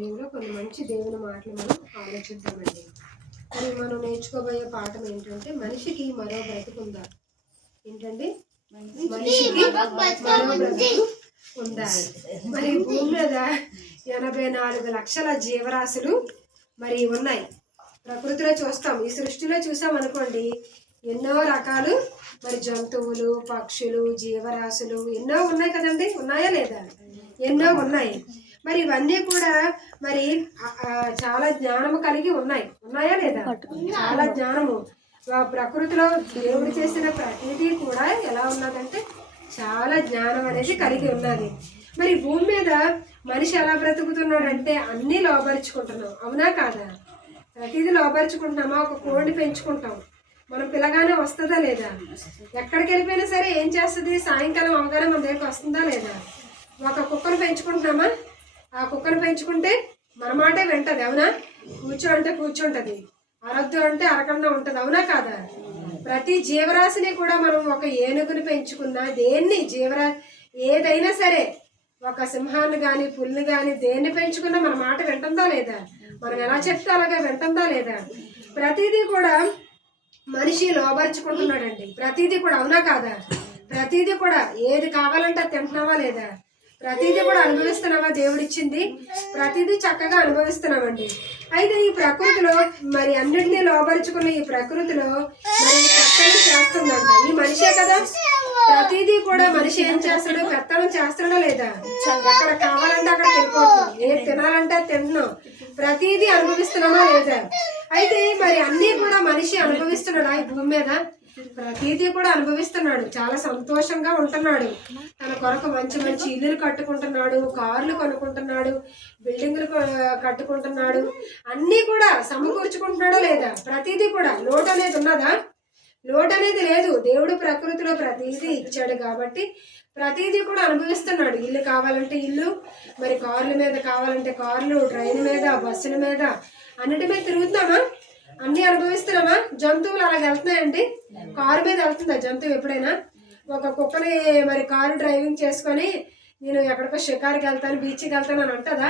సమయంలో కొన్ని మంచి దేవుని మాటలు మనం ఆలోచిద్దామండి. మరి మనం నేర్చుకోబోయే పాఠం ఏంటంటే మనిషికి మరో బ్రతుకుందా. ఏంటండి? మనిషికి మరో బ్రతుకు ఉందా. మరి భూమి మీద 84 లక్షల జీవరాశులు మరి ఉన్నాయి. ప్రకృతిలో చూస్తాం, ఈ సృష్టిలో చూసాం అనుకోండి, ఎన్నో రకాలు మరి జంతువులు, పక్షులు, జీవరాశులు ఎన్నో ఉన్నాయి కదండి. ఉన్నాయా లేదా? ఎన్నో ఉన్నాయి. మరి ఇవన్నీ కూడా మరి చాలా జ్ఞానము కలిగి ఉన్నాయి. ఉన్నాయా లేదా? చాలా జ్ఞానము. ప్రకృతిలో దేవుడు చేసిన ప్రతిదీ కూడా ఎలా ఉన్నదంటే చాలా జ్ఞానం అనేది కలిగి ఉన్నది. మరి భూమి మీద మనిషి ఎలా బ్రతుకుతున్నాడంటే అన్నీ లోపరుచుకుంటున్నాం. అవునా కాదా? ప్రతిదీ లోపరుచుకుంటున్నామా? ఒక కోడిని పెంచుకుంటాం, మనం పిల్లగానే వస్తుందా లేదా? ఎక్కడికి వెళ్ళిపోయినా సరే ఏం చేస్తుంది? సాయంకాలం అవగానే మన దగ్గరికి వస్తుందా లేదా? ఒక కుక్కను పెంచుకుంటున్నామా? ఆ కుక్కను పెంచుకుంటే మన మాటే వింటది. అవునా? కూర్చో అంటే కూర్చుంటది, అరద్దు అంటే అరకుండా ఉంటుంది. అవునా కాదా? ప్రతి జీవరాశిని కూడా మనం ఒక ఏనుగుని పెంచుకున్నా, దేన్ని ఏదైనా సరే, ఒక సింహాన్ని కానీ పుల్ని కానీ దేన్ని పెంచుకున్నా మన మాట వింటుందా లేదా? మనం ఎలా చెప్తే అలాగే వింటుందా లేదా? ప్రతిదీ కూడా మనిషి లోబరుచుకుంటున్నాడండి. ప్రతిదీ కూడా. అవునా కాదా? ప్రతిదీ కూడా ఏది కావాలంటే అది తింటున్నావా లేదా? ప్రతిదీ కూడా అనుభవిస్తున్నావా? దేవుడిచ్చింది ప్రతిదీ చక్కగా అనుభవిస్తున్నామండి. అయితే ఈ ప్రకృతిలో మరి అన్నింటినీ లోబరుచుకున్న ఈ ప్రకృతిలో మరి పెత్తనం చేస్తుందంట ఈ మనిషే కదా. ప్రతిదీ కూడా మనిషి ఏం చేస్తాడు? పెత్తనం చేస్తాడా లేదా? ఎక్కడ కావాలంటే అక్కడ వెళ్ళిపోతున్నాం, ఏది తినాలంటే అది తింటున్నాం, ప్రతిదీ అనుభవిస్తున్నామా లేదా? అయితే మరి అన్నీ కూడా మనిషి అనుభవిస్తున్నాడా ఈ భూమి మీద? ప్రతిదీ కూడా అనుభవిస్తున్నాడు. చాలా సంతోషంగా ఉంటున్నాడు. తన కొరకు మంచి మంచి ఇల్లులు కట్టుకుంటున్నాడు, కార్లు కొనుక్కుంటున్నాడు, బిల్డింగులు కట్టుకుంటున్నాడు, అన్నీ కూడా సమకూర్చుకుంటున్నాడా లేదా? ప్రతిదీ కూడా. లోటు అనేది ఉన్నదా? లోటు అనేది లేదు. దేవుడు ప్రకృతిలో ప్రతిదీ ఇచ్చాడు కాబట్టి ప్రతిదీ కూడా అనుభవిస్తున్నాడు. ఇల్లు కావాలంటే ఇల్లు, మరి కార్ల మీద కావాలంటే కార్లు, ట్రైన్ మీద, బస్సుల మీద, అన్నిటి మీద తిరుగుతున్నామా? అన్నీ అనుభవిస్తున్నామా? జంతువులు అలాగ వెళ్తున్నాయండి. కారు మీద వెళ్తుందా జంతువు ఎప్పుడైనా? ఒక కుక్కని మరి కారు డ్రైవింగ్ చేసుకొని నేను ఎక్కడికో షికారుకి వెళ్తాను, బీచ్కి వెళ్తాను అని అంటదా?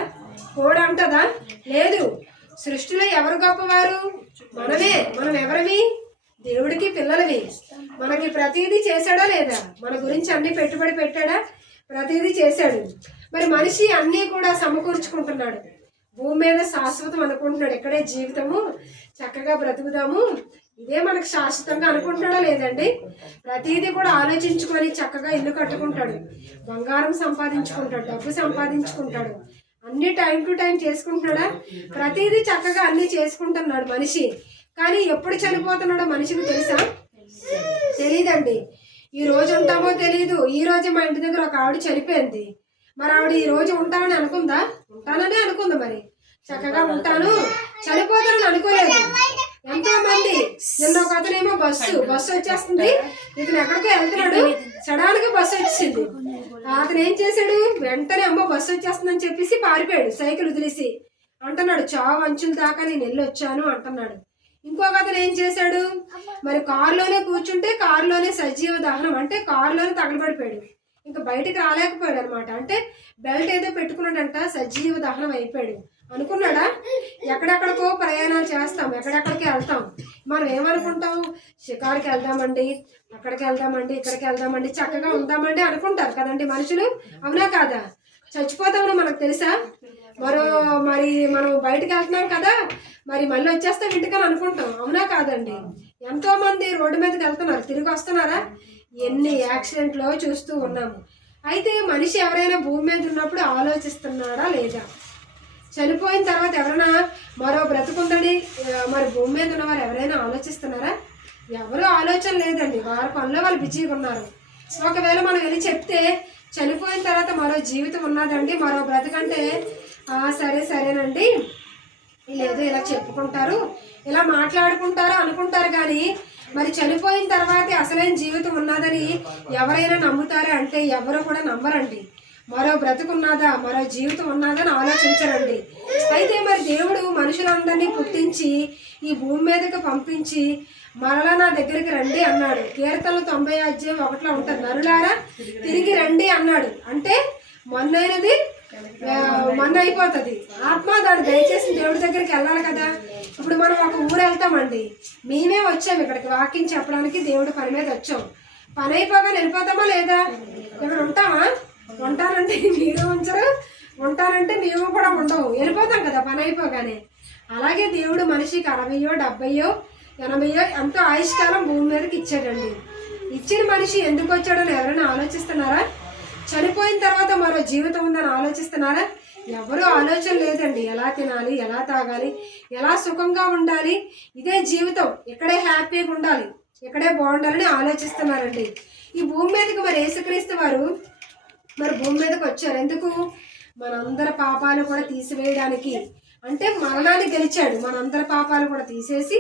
కోడి అంటదా? లేదు. సృష్టిలో ఎవరు గొప్పవారు? మనమే. మనం ఎవరివి? దేవుడికి పిల్లలవి. మనకి ప్రతిదీ చేశాడా లేదా? మన గురించి అన్ని పెట్టుబడి పెట్టాడా? ప్రతిదీ చేశాడు. మరి మనిషి అన్నీ కూడా సమకూర్చుకుంటున్నాడు. భూమి మీద శాశ్వతం అనుకుంటున్నాడు. ఇక్కడే జీవితము, చక్కగా బ్రతుకుదాము, ఇదే మనకు శాశ్వతంగా అనుకుంటున్నాడా లేదండి? ప్రతిదీ కూడా ఆలోచించుకొని చక్కగా ఇల్లు కట్టుకుంటాడు, బంగారం సంపాదించుకుంటాడు, డబ్బు సంపాదించుకుంటాడు, అన్ని టైం టు టైం చేసుకుంటున్నాడా? ప్రతిదీ చక్కగా అన్ని చేసుకుంటున్నాడు మనిషి. కానీ ఎప్పుడు చనిపోతున్నాడో మనిషికి తెలుసా? తెలీదండి. ఈ రోజు ఉంటామో తెలీదు. ఈ రోజే మా ఇంటి దగ్గర ఒక ఆవిడ చనిపోయింది. మరి ఆవిడ ఈ రోజు ఉంటానని అనుకుందా? ఉంటానని అనుకుంది. మరి చక్కగా ఉంటాను, చనిపోతానని అనుకోలేదు. ఎంతో మంది. నిన్న ఒక అతనేమో బస్సు వచ్చేస్తుంది, ఇతను ఎక్కడికో వెళ్తున్నాడు, సడన్ గా బస్సు వచ్చింది. అతను ఏం చేశాడు? వెంటనే అమ్మో బస్సు వచ్చేస్తుందని చెప్పేసి పారిపోయాడు, సైకిల్ వదిలేసి. అంటున్నాడు చావు అంచుల దాకా నేను వెళ్ళి వచ్చాను అంటున్నాడు. ఇంకొక అతను ఏం చేశాడు? మరి కారులోనే కూర్చుంటే కారులోనే సజీవ దహనం, అంటే కారులోనే తగలబడిపోయాడు, ఇంకా బయటకు రాలేకపోయాడు అనమాట. అంటే బెల్ట్ ఏదో పెట్టుకున్నాడంట, సజీవ దహనం అయిపోయాడు. అనుకున్నాడా? ఎక్కడెక్కడికో ప్రయాణాలు చేస్తాం, ఎక్కడెక్కడికి వెళ్తాం. మనం ఏమనుకుంటాం? షికారుకి వెళ్దామండి, అక్కడికి వెళ్దామండి, ఇక్కడికి వెళ్దామండి, చక్కగా ఉందామండి అనుకుంటారు కదండి మనుషులు. అవునా కాదా? చచ్చిపోతామని మనకు తెలుసా? మరి మనం బయటకు వెళ్తున్నాం కదా, మరి మళ్ళీ వచ్చేస్తాం ఇంటికని అనుకుంటాం. అవునా కాదండి? ఎంతో మంది రోడ్డు మీదకి వెళ్తున్నారు, తిరిగి వస్తున్నారా? ఎన్ని యాక్సిడెంట్లో చూస్తూ ఉన్నాము. అయితే మనిషి ఎవరైనా భూమి మీద ఉన్నప్పుడు ఆలోచిస్తున్నాడా లేదా? చనిపోయిన తర్వాత ఎవరైనా మరో బ్రతుకుందని మరి భూమి మీద ఉన్నవారు ఎవరైనా ఆలోచిస్తున్నారా? ఎవరు ఆలోచన లేదండి. వారి పనిలో వాళ్ళు బిజీగా ఉన్నారు. ఒకవేళ మనం వెళ్ళి చెప్తే చనిపోయిన తర్వాత మరో జీవితం ఉన్నదండి, మరో బ్రతుకంటే సరేనండి, లేదో ఇలా చెప్పుకుంటారు, ఇలా మాట్లాడుకుంటారు అనుకుంటారు. కానీ మరి చనిపోయిన తర్వాతే అసలైన జీవితం ఉన్నదని ఎవరైనా నమ్ముతారా అంటే ఎవరు కూడా నమ్మరండి. మరో బ్రతుకున్నదా, మరో జీవితం ఉన్నదని ఆలోచించరండి. అయితే మరి దేవుడు మనుషులందరినీ పుట్టించి ఈ భూమి మీదకి పంపించి మరలా నా దగ్గరికి రండి అన్నాడు. కీర్తనలు 90:1 ఉంటుంది, నరులారా తిరిగి రండి అన్నాడు. అంటే మొన్న అయిపోతుంది, ఆత్మ మరి దయచేసి దేవుడి దగ్గరికి వెళ్ళాలి కదా. ఇప్పుడు మనం ఒక ఊరు వెళ్తామండి, మేమే వచ్చాము ఇక్కడికి వాక్యం చెప్పడానికి, దేవుడి పని మీద వచ్చాం. పని అయిపోగా వెళ్ళిపోతామా లేదా? ఇక్కడ ఉంటామా? ఉంటానంటే మీరు ఉంచరు, ఉంటానంటే మేము కూడా ఉండవు, వెళ్ళిపోతాం కదా పని అయిపోగానే. అలాగే దేవుడు మనిషికి 60, 70, 80 ఎంతో ఆయుష్కాలం భూమి మీదకి ఇచ్చాడండి. ఇచ్చిన మనిషి ఎందుకు వచ్చాడని ఎవరైనా ఆలోచిస్తున్నారా? చనిపోయిన తర్వాత మరో జీవితం ఉందని ఆలోచిస్తున్నారా? ఎవరు ఆలోచన లేదండి. ఎలా తినాలి, ఎలా తాగాలి, ఎలా సుఖంగా ఉండాలి, ఇదే జీవితం, ఇక్కడే హ్యాపీగా ఉండాలి, ఇక్కడే బాగుండాలని ఆలోచిస్తున్నారండి. ఈ భూమి మీదకి మరి యేసుక్రీస్తు వారు మరి భూమి మీదకి వచ్చారు ఎందుకు? మనందరి పాపాలు కూడా తీసివేయడానికి. అంటే మరణాన్ని గెలిచాడు, మనందరి పాపాలు కూడా తీసేసి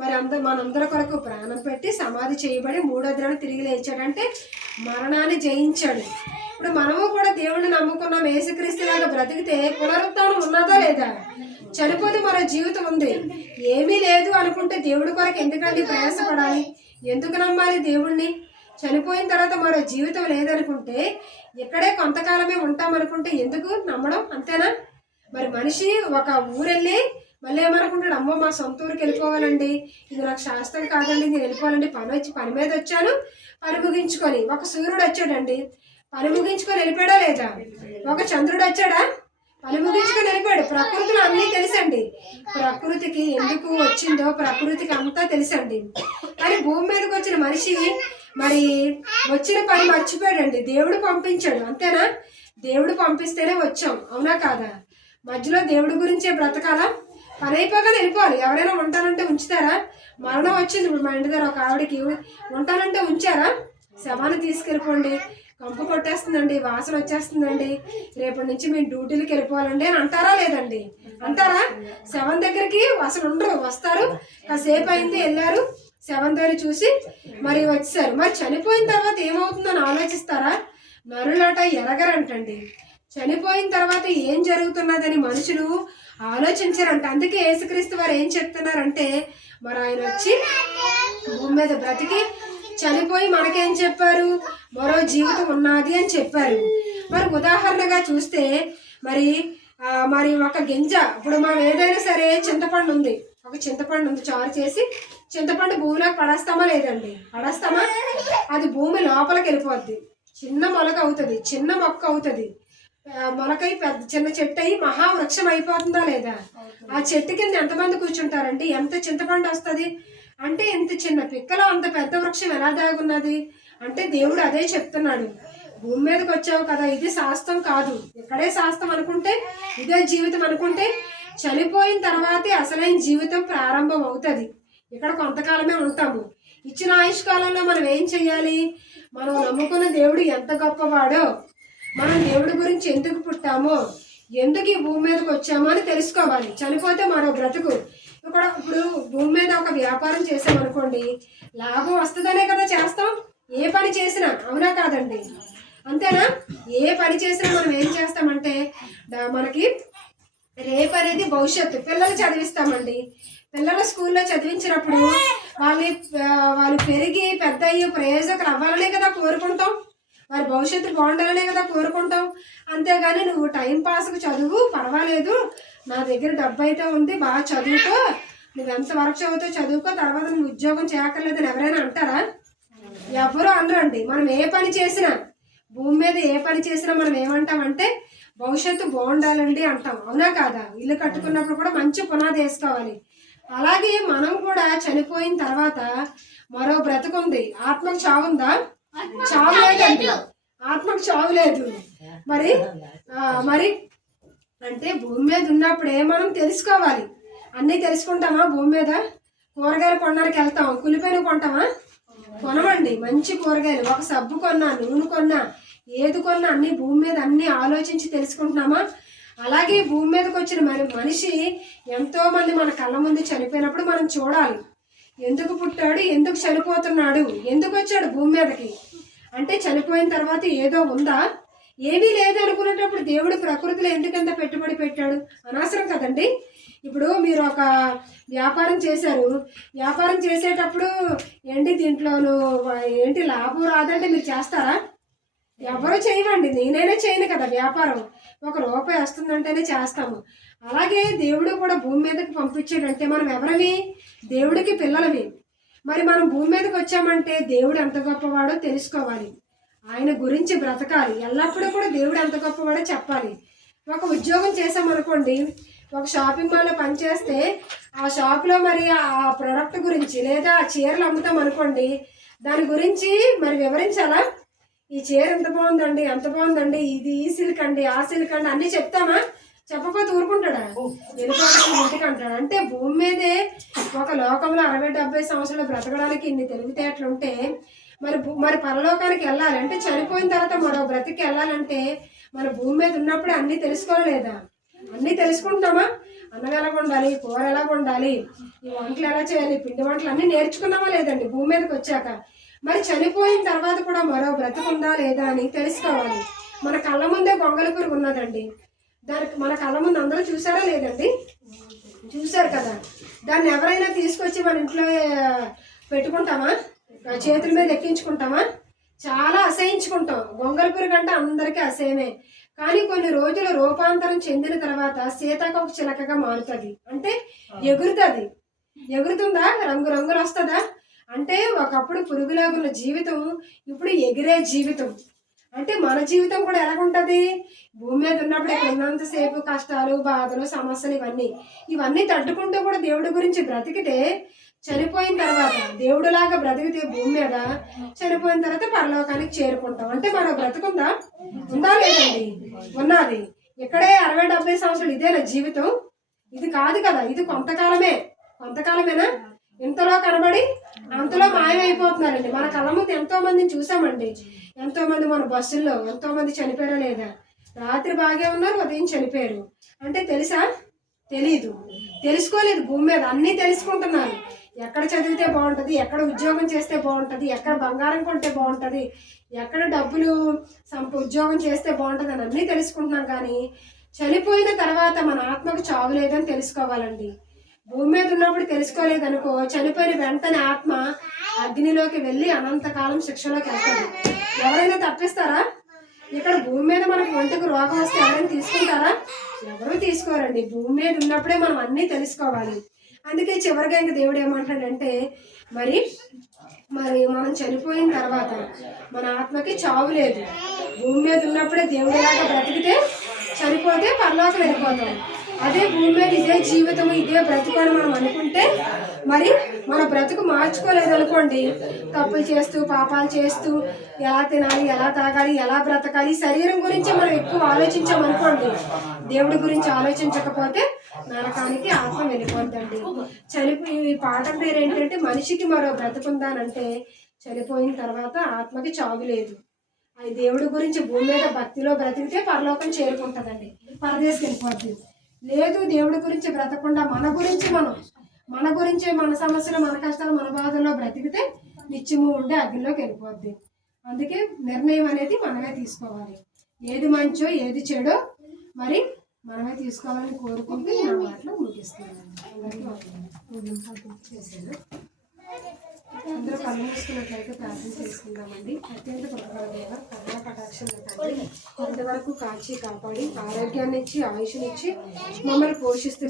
మనందరి కొరకు ప్రాణం పెట్టి సమాధి చేయబడి 3వ దినాన తిరిగి లేచాడంటే మరణాన్ని జయించాడు. ఇప్పుడు మనము కూడా దేవుడిని నమ్ముకున్నాం, యేసుక్రీస్తులాగా బ్రతికితే పునరుత్థానం ఉన్నదా లేదా? చనిపోతే మరో జీవితం ఉంది. ఏమీ లేదు అనుకుంటే దేవుడి కొరకు ఎందుకండి ప్రయాసపడాలి? ఎందుకు నమ్మాలి దేవుణ్ణి? చనిపోయిన తర్వాత మరో జీవితం లేదనుకుంటే, ఇక్కడే కొంతకాలమే ఉంటామనుకుంటే ఎందుకు నమ్మడం? అంతేనా? మరి మనిషి ఒక ఊరెళ్ళి మళ్ళీ ఏమనుకుంటాడు, అమ్మో మా సొంత ఊరికి వెళ్ళిపోవాలండి, ఇది నాకు శాస్త్రం కాదండి, నేను వెళ్ళిపోవాలండి, పని మీద వచ్చాను, పని ముగించుకొని. ఒక సూర్యుడు వచ్చాడండి, పని ముగించుకొని వెళ్ళిపోయాడా లేదా? ఒక చంద్రుడు వచ్చాడా? పని ముగించుకొని వెళ్ళిపోయాడు. ప్రకృతిలో అన్నీ తెలుసండి, ప్రకృతికి ఎందుకు వచ్చిందో ప్రకృతికి అంతా తెలుసండి. కానీ భూమి మీదకి వచ్చిన మనిషి మరి వచ్చిన పని మర్చిపోయాడండి, దేవుడు పంపించాడు. అంతేనా? దేవుడు పంపిస్తేనే వచ్చాం, అవునా కాదా? మధ్యలో దేవుడి గురించే బ్రతకాలా? పని అయిపోగానే వెళ్ళిపోవాలి. ఎవరైనా ఉంటానంటే ఉంచుతారా? మరణం వచ్చింది ఇప్పుడు మా ఇంటి దగ్గర ఒక ఆవిడకి, ఉంటానంటే ఉంచారా? శవాన్ని తీసుకెళ్ళిపోండి, కంపు కొట్టేస్తుందండి, వాసన వచ్చేస్తుందండి, రేపటి నుంచి మేము డ్యూటీలకు వెళ్ళిపోవాలండి అని అంటారా లేదండి? అంటారా? శవం దగ్గరికి అసలు ఉండరు, వస్తారు, కాసేపు అయింది వెళ్ళారు, శవం దగ్గర చూసి మరి వచ్చారు. మరి చనిపోయిన తర్వాత ఏమవుతుందని ఆలోచిస్తారా? నరులట ఎరగరంటండి. చనిపోయిన తర్వాత ఏం జరుగుతున్నదని మనుషులు ఆలోచించారంట. అందుకే యేసుక్రీస్తు వారు ఏం చెప్తున్నారంటే, మరి ఆయన వచ్చి భూమి మీద బ్రతికి చనిపోయి మనకేం చెప్పారు? మరో జీవితం ఉన్నది అని చెప్పారు. మరి ఉదాహరణగా చూస్తే మరి ఒక గింజ, ఇప్పుడు మనం ఏదైనా సరే చింతపండు ఉంది, ఒక చింతపండు ఉంది, చారు చేసి చింతపండు భూమిలోకి పడేస్తామా లేదండి? పడేస్తామా? అది భూమి లోపలికి వెళ్ళిపోద్ది, చిన్న మొలక అవుతుంది, చిన్న మొక్క అవుతుంది, మొలకై పెద్ద చిన్న చెట్టు అయ్యి మహావృక్షం అయిపోతుందా లేదా? ఆ చెట్టు కింద ఎంతమంది కూర్చుంటారండి? ఎంత చింతపండు వస్తుంది అంటే, ఎంత చిన్న పిక్కలో అంత పెద్ద వృక్షం ఎలా దాగున్నది అంటే, దేవుడు అదే చెప్తున్నాడు. భూమి మీదకి వచ్చావు కదా, ఇది శాస్త్రం కాదు, ఇక్కడే శాస్త్రం అనుకుంటే, ఇదే జీవితం అనుకుంటే, చనిపోయిన తర్వాతే అసలైన జీవితం ప్రారంభం అవుతుంది. ఇక్కడ కొంతకాలమే ఉంటాము. ఇచ్చిన ఆయుష్కాలంలో మనం ఏం చెయ్యాలి? మనం నమ్ముకున్న దేవుడు ఎంత గొప్పవాడో, మనం దేవుడి గురించి ఎందుకు పుట్టామో, ఎందుకు ఈ భూమి మీదకి వచ్చామో అని తెలుసుకోవాలి. చనిపోతే మరో బ్రతుకు. ఇప్పుడు భూమి మీద ఒక వ్యాపారం చేసామనుకోండి, లాభం వస్తుందనే కదా చేస్తాం ఏ పని చేసినా, అవునా కాదండి? అంతేనా? ఏ పని చేసినా మనం ఏం చేస్తామంటే, మనకి రేపు అనేది భవిష్యత్తు. పిల్లలు చదివిస్తామండి, పిల్లలు స్కూల్లో చదివించినప్పుడు వాళ్ళు పెరిగి పెద్ద అయ్యి ప్రయోజకులు అవ్వాలనే కదా కోరుకుంటాం, వారి భవిష్యత్తు బాగుండాలనే కదా కోరుకుంటాం. అంతేగాని నువ్వు టైం పాస్కి చదువు, పర్వాలేదు, నా దగ్గర డబ్బు అయితే ఉంది, బాగా చదువుకో, నువ్వు ఎంత వరకు చదువుతో చదువుకో, తర్వాత నువ్వు ఉద్యోగం చేయక్కర్లేదని ఎవరైనా అంటారా? ఎవరు అనరండి. మనం ఏ పని చేసినా, భూమి మీద ఏ పని చేసినా మనం ఏమంటామంటే, భవిష్యత్తు బాగుండాలండి అంటాం, అవునా కాదా? ఇల్లు కట్టుకున్నప్పుడు కూడా మంచి పునాది వేసుకోవాలి. అలాగే మనం కూడా చనిపోయిన తర్వాత మరో బ్రతుకుంది. ఆత్మకు చావుందా? చావు లేదండి, ఆత్మకు చావు లేదు. మరి అంటే భూమి మీద ఉన్నప్పుడే మనం తెలుసుకోవాలి. అన్నీ తెలుసుకుంటామా? భూమి మీద కూరగాయలు కొనడానికి వెళ్తాం, కులిపోయిన కొంటామా? కొనమండి. మంచి కూరగాయలు, ఒక సబ్బు కొన్నా, నూనె కొన్నా, ఏది కొన్నా అన్ని భూమి మీద అన్నీ ఆలోచించి తెలుసుకుంటున్నామా? అలాగే భూమి మీదకి వచ్చిన మనిషి ఎంతో మంది మన కళ్ళ ముందు చనిపోయినప్పుడు మనం చూడాలి. ఎందుకు పుట్టాడు, ఎందుకు చనిపోతున్నాడు, ఎందుకు వచ్చాడు భూమి మీదకి అంటే, చనిపోయిన తర్వాత ఏదో ఉందా? ఏమీ లేదు అనుకునేటప్పుడు దేవుడు ప్రకృతిలో ఎందుకంత పెట్టుబడి పెట్టాడు? అనవసరం కదండి. ఇప్పుడు మీరు ఒక వ్యాపారం చేశారు, వ్యాపారం చేసేటప్పుడు దీంట్లోనూ లాభం రాదంటే మీరు చేస్తారా? ఎవరు చేయమండి, నేనైనా చేయను కదా. వ్యాపారం 1 రూపాయి వస్తుందంటేనే చేస్తాము. అలాగే దేవుడు కూడా భూమి మీదకి పంపించాడంటే మనం ఎవరవి? దేవుడికి పిల్లలవి. మరి మనం భూమి మీదకి వచ్చామంటే దేవుడు ఎంత గొప్పవాడో తెలుసుకోవాలి, ఆయన గురించి బ్రతకాలి, ఎల్లప్పుడూ కూడా దేవుడు ఎంత గొప్పవాడో చెప్పాలి. ఒక ఉద్యోగం చేసామనుకోండి, ఒక షాపింగ్ మాల్లో పనిచేస్తే ఆ షాప్లో మరి ఆ ప్రోడక్ట్ గురించి లేదా ఆ చీరలు అమ్ముతాం అనుకోండి, దాని గురించి మరి వివరించాలా? ఈ చీర ఎంత బాగుందండి, ఎంత బాగుందండి, ఇది ఈ సిల్క్ అండి, ఆ సిల్క్ అండి అన్నీ చెప్తామా? చెప్పకపోతే ఊరుకుంటాడా? వెళ్ళిపోవడానికి ఇంటికి అంటాడు. అంటే భూమి మీదే ఒక లోకంలో 60-70 సంవత్సరాలు బ్రతకడానికి ఇన్ని తెలివితేటలుంటే మరి పరలోకానికి వెళ్ళాలి అంటే, చనిపోయిన తర్వాత మరో బ్రతికి వెళ్ళాలంటే మన భూమి మీద ఉన్నప్పుడే అన్నీ తెలుసుకోలేదా? అన్నీ తెలుసుకుంటామా? అన్నం ఎలా వండాలి, కూర ఎలా వండాలి, ఈ వంటలు ఎలా చేయాలి, పిండి వంటలు అన్నీ నేర్చుకున్నామా లేదండి భూమి మీదకి వచ్చాక? మరి చనిపోయిన తర్వాత కూడా మరో బ్రతుకుందా లేదా అని తెలుసుకోవాలి. మన కళ్ళ ముందే గొంగళ పురుగు ఉన్నదండి, దానికి మన కళ్ళ ముందు అందరూ చూసారా లేదండి? చూశారు కదా. దాన్ని ఎవరైనా తీసుకొచ్చి మన ఇంట్లో పెట్టుకుంటామా? చేతుల మీద ఎక్కించుకుంటామా? చాలా అసహించుకుంటాం. గొంగళ పురుగు అంటే అందరికీ అసహ్యమే. కానీ కొన్ని రోజులు రూపాంతరం చెందిన తర్వాత సీతాకోక చిలకగా మారుతుంది. అంటే ఎగురుతుంది. ఎగురుతుందా? రంగులు వస్తుందా? అంటే ఒకప్పుడు పురుగులాగున్న జీవితం ఇప్పుడు ఎగిరే జీవితం. అంటే మన జీవితం కూడా ఎలాగుంటుంది? భూమి మీద ఉన్నప్పుడు ఇక్కడ ఉన్నంతసేపు కష్టాలు, బాధలు, సమస్యలు ఇవన్నీ తట్టుకుంటూ కూడా దేవుడి గురించి బ్రతికితే, చనిపోయిన తర్వాత దేవుడిలాగా బ్రతికితే భూమి మీద, చనిపోయిన తర్వాత పరలోకానికి చేరుకుంటాం. అంటే మనం బ్రతుకుందా? ఉందా లేదండి? ఉన్నది. ఇక్కడే 60-70 సంవత్సరాలు ఇదేనా జీవితం? ఇది కాదు కదా. ఇది కొంతకాలమేనా? ఇంతలో కనబడి అంతలో మాయమైపోతున్నారండి. మన కళ్ళ ముందు ఎంతో మందిని చూసామండి. ఎంతో మంది మన బస్సుల్లో ఎంతో మంది చనిపోయారా లేదా? రాత్రి బాగే ఉన్నారు, ఉదయం చనిపోయారు. అంటే తెలుసా? తెలీదు, తెలుసుకోలేదు. భూమి మీద అన్నీ తెలుసుకుంటున్నారు. ఎక్కడ చదివితే బాగుంటుంది, ఎక్కడ ఉద్యోగం చేస్తే బాగుంటుంది, ఎక్కడ బంగారం కొంటే బాగుంటుంది, ఎక్కడ డబ్బులు ఉద్యోగం చేస్తే బాగుంటుంది అని అన్నీ తెలుసుకుంటున్నాం. కానీ చనిపోయిన తర్వాత మన ఆత్మకు చావు లేదని తెలుసుకోవాలండి. భూమి మీద ఉన్నప్పుడు తెలుసుకోలేదనుకో, చనిపోయిన వెంటనే ఆత్మ అగ్నిలోకి వెళ్ళి అనంతకాలం శిక్షలోకి వెళ్తుంది. ఎవరైనా తప్పిస్తారా? ఇక్కడ భూమి మీద మనకు ఒంటికి రోగం వస్తే ఎవరైనా తీసుకుంటారా? ఎవరు తీసుకోరండి. భూమి మీద ఉన్నప్పుడే మనం అన్నీ తెలుసుకోవాలి. అందుకే చివరిగా ఇంకా దేవుడు ఏమంటాడంటే, మరి మనం చనిపోయిన తర్వాత మన ఆత్మకి చావు లేదు. భూమి మీద ఉన్నప్పుడే దేవుడిలాగా బ్రతికితే, చనిపోతే పరలోకం వెళ్ళిపోతాం. అదే భూమి మీద ఇదే జీవితము, ఇదే బ్రతుకొని మనం అనుకుంటే, మరి మన బ్రతుకు మార్చుకోలేదు అనుకోండి, తప్పులు చేస్తూ పాపాలు చేస్తూ ఎలా తినాలి, ఎలా తాగాలి, ఎలా బ్రతకాలి, శరీరం గురించి మనం ఎక్కువ ఆలోచించామనుకోండి, దేవుడి గురించి ఆలోచించకపోతే నరకానికి ఆత్మ వెళ్ళిపోద్దండి. ఈ పాఠం పేరు ఏంటంటే, మనిషికి మరో బ్రతుకుందానంటే చనిపోయిన తర్వాత ఆత్మకి చావు లేదు. అది దేవుడి గురించి భూమి మీద భక్తిలో బ్రతికితే పరలోకం చేరుకుంటుందండి, పరదేశం వెళ్ళిపోద్ది. లేదు దేవుడి గురించి బ్రతకుండా మన గురించి మన సమస్యలు, మన కష్టాలు, మన బాధల్లో బ్రతికితే నిత్యము ఉండే అగ్నిలోకి వెళ్ళిపోద్ది. అందుకే నిర్ణయం అనేది మనమే తీసుకోవాలి. ఏది మంచో ఏది చెడో మరి మనమే తీసుకోవాలని కోరుకుంటూ నా మాటలు ముగిస్తున్నాను. అందరూ కళ్ళు మూసుకున్నట్లయితే ప్రార్థన చేసుకుందామండి. అత్యంత కృపగల దేవ, కరుణా కటాక్షం తండ్రి, కొంతవరకు కాచి కాపాడి ఆరోగ్యాన్ని ఇచ్చి ఆయుష్నిచ్చి మమ్మల్ని పోషిస్తున్నారు.